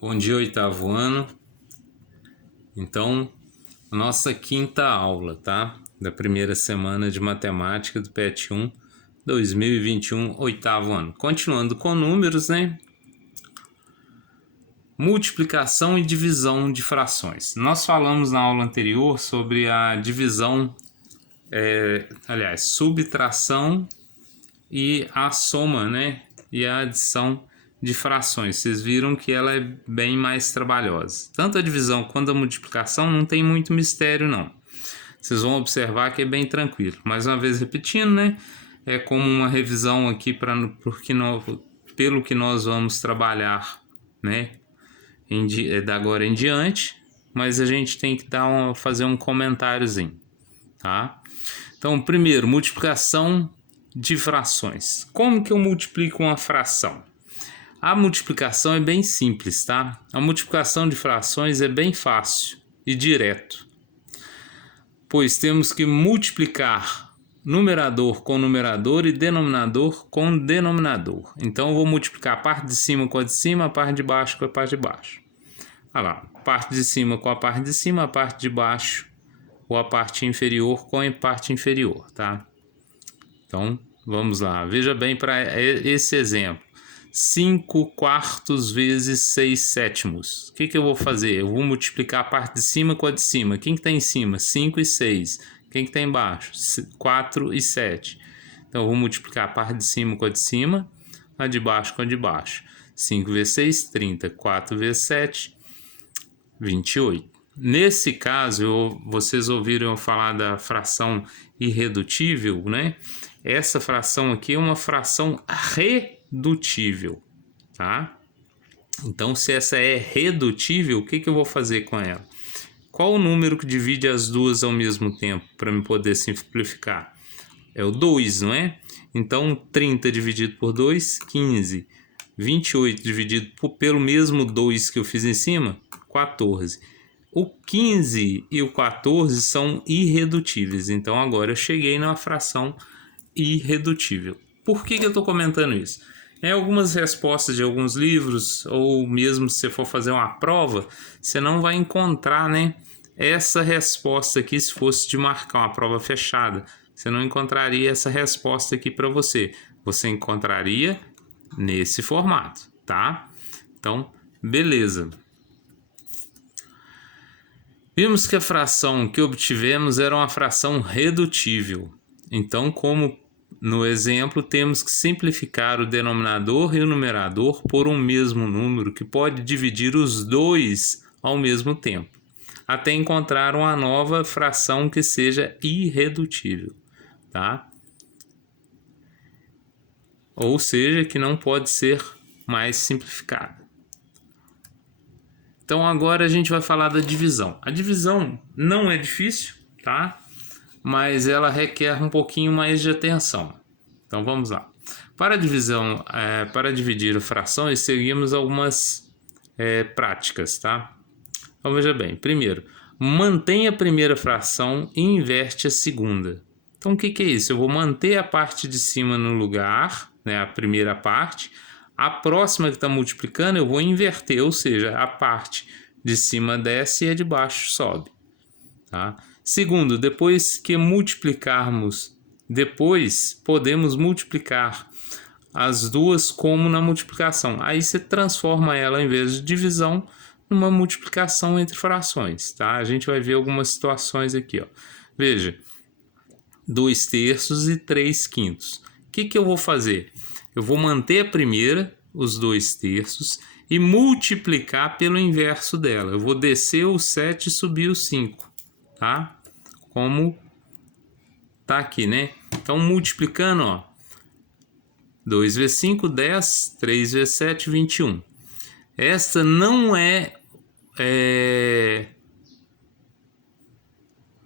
Bom dia, oitavo ano. Então, nossa quinta aula, tá? Da primeira semana de matemática do PET 1 2021, oitavo ano. Continuando com números, né? Multiplicação e divisão de frações. Nós falamos na aula anterior sobre a divisão, subtração e a soma, né? E a adição de frações. Vocês viram que ela é bem mais trabalhosa. Tanto a divisão quanto a multiplicação não tem muito mistério, não. Vocês vão observar que é bem tranquilo. Mais uma vez repetindo, né? É como uma revisão aqui pelo que nós vamos trabalhar, né? Da agora em diante. Mas a gente tem que fazer um comentáriozinho, tá? Então, primeiro, multiplicação de frações. Como que eu multiplico uma fração? A multiplicação é bem simples, tá? A multiplicação de frações é bem fácil e direto, pois temos que multiplicar numerador com numerador e denominador com denominador. Então eu vou multiplicar a parte de cima com a de cima, a parte de baixo com a parte de baixo. Olha lá, parte de cima com a parte de cima, a parte de baixo ou a parte inferior com a parte inferior, tá? Então vamos lá, veja bem para esse exemplo. 5 quartos vezes 6 sétimos. O que eu vou fazer? Eu vou multiplicar a parte de cima com a de cima. Quem que está em cima? 5 e 6. Quem que está embaixo? 4 e 7. Então eu vou multiplicar a parte de cima com a de cima, a de baixo com a de baixo. 5 vezes 6, 30. 4 vezes 7, 28. Nesse caso, vocês ouviram eu falar da fração irredutível, né? Essa fração aqui é uma fração redutível, tá? Então, se essa é redutível, o que eu vou fazer com ela? Qual o número que divide as duas ao mesmo tempo, para me poder simplificar? É o 2, não é? Então, 30 dividido por 2, 15. 28 dividido pelo mesmo 2 que eu fiz em cima, 14. O 15 e o 14 são irredutíveis. Então, agora eu cheguei na fração irredutível. Por que eu estou comentando isso? Em algumas respostas de alguns livros, ou mesmo se você for fazer uma prova, você não vai encontrar, né, essa resposta aqui se fosse de marcar uma prova fechada. Você não encontraria essa resposta aqui para você. Você encontraria nesse formato, tá? Então, beleza. Vimos que a fração que obtivemos era uma fração redutível. Então, como no exemplo, temos que simplificar o denominador e o numerador por um mesmo número que pode dividir os dois ao mesmo tempo, até encontrar uma nova fração que seja irredutível, tá? Ou seja, que não pode ser mais simplificada. Então agora a gente vai falar da divisão. A divisão não é difícil, tá? Mas ela requer um pouquinho mais de atenção. Então vamos lá. Para dividir frações, seguimos algumas práticas, tá? Então veja bem. Primeiro, mantém a primeira fração e inverte a segunda. Então o que é isso? Eu vou manter a parte de cima no lugar, né, a primeira parte. A próxima que está multiplicando eu vou inverter, ou seja, a parte de cima desce e a de baixo sobe, tá? Segundo, depois que multiplicarmos, podemos multiplicar as duas como na multiplicação. Aí você transforma ela, em vez de divisão, numa multiplicação entre frações, tá? A gente vai ver algumas situações aqui, ó. Veja, 2 terços e 3 quintos. O que eu vou fazer? Eu vou manter a primeira, os 2 terços, e multiplicar pelo inverso dela. Eu vou descer o 7 e subir o 5, tá? Como tá aqui, né? Então, multiplicando, ó. 2 vezes 5, 10. 3 vezes 7, 21. Esta não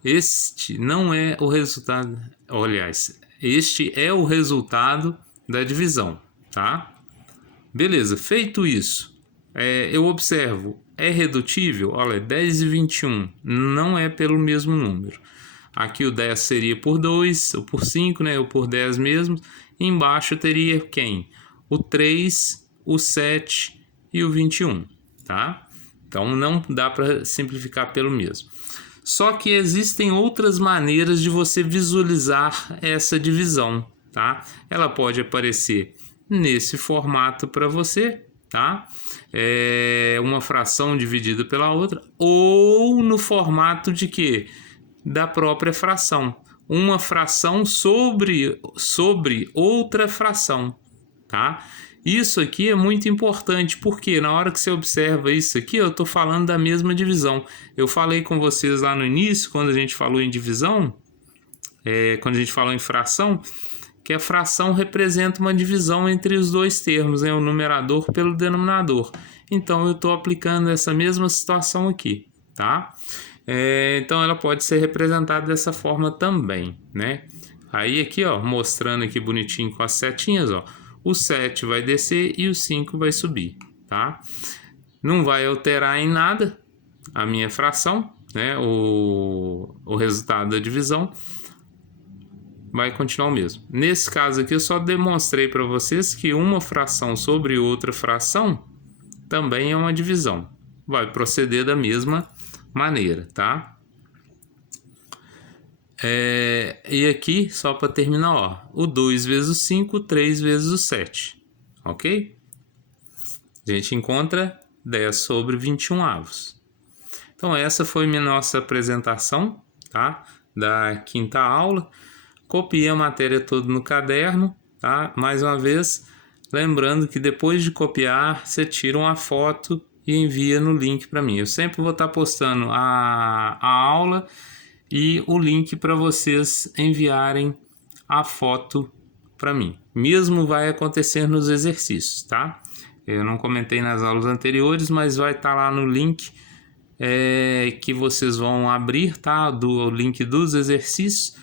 Este não é o resultado. Aliás, este é o resultado da divisão, tá? Beleza, feito isso, eu observo, é redutível? Olha, 10 e 21 não é pelo mesmo número. Aqui o 10 seria por 2, ou por 5, né? Ou por 10 mesmo. Embaixo teria quem? O 3, o 7 e o 21. tá? Então não dá para simplificar pelo mesmo. Só que existem outras maneiras de você visualizar essa divisão, tá? Ela pode aparecer nesse formato para você, tá? Uma fração dividida pela outra, ou no formato de quê? Da própria fração. Uma fração sobre outra fração, tá? Isso aqui é muito importante, porque na hora que você observa isso aqui, eu estou falando da mesma divisão. Eu falei com vocês lá no início, quando a gente falou em divisão, quando a gente falou em fração, que a fração representa uma divisão entre os dois termos, né? O numerador pelo denominador. Então eu estou aplicando essa mesma situação aqui, tá? Então ela pode ser representada dessa forma também, né? Aí aqui, ó, mostrando aqui bonitinho com as setinhas, ó, o 7 vai descer e o 5 vai subir, tá? Não vai alterar em nada a minha fração, né? O resultado da divisão vai continuar o mesmo. Nesse caso aqui eu só demonstrei para vocês que uma fração sobre outra fração também é uma divisão. Vai proceder da mesma maneira, tá? E aqui, só para terminar, ó, o 2 vezes o 5, 3 vezes o 7, ok? A gente encontra 10 sobre 21 avos. Então essa foi minha nossa apresentação, tá? Da quinta aula. Copiei a matéria toda no caderno, tá? Mais uma vez, lembrando que depois de copiar, você tira uma foto e envia no link para mim. Eu sempre vou estar postando a aula e o link para vocês enviarem a foto para mim. Mesmo vai acontecer nos exercícios, tá? Eu não comentei nas aulas anteriores, mas vai estar lá no link que vocês vão abrir, tá? O link dos exercícios,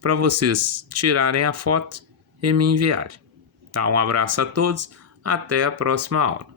para vocês tirarem a foto e me enviarem. Tá? Um abraço a todos, até a próxima aula.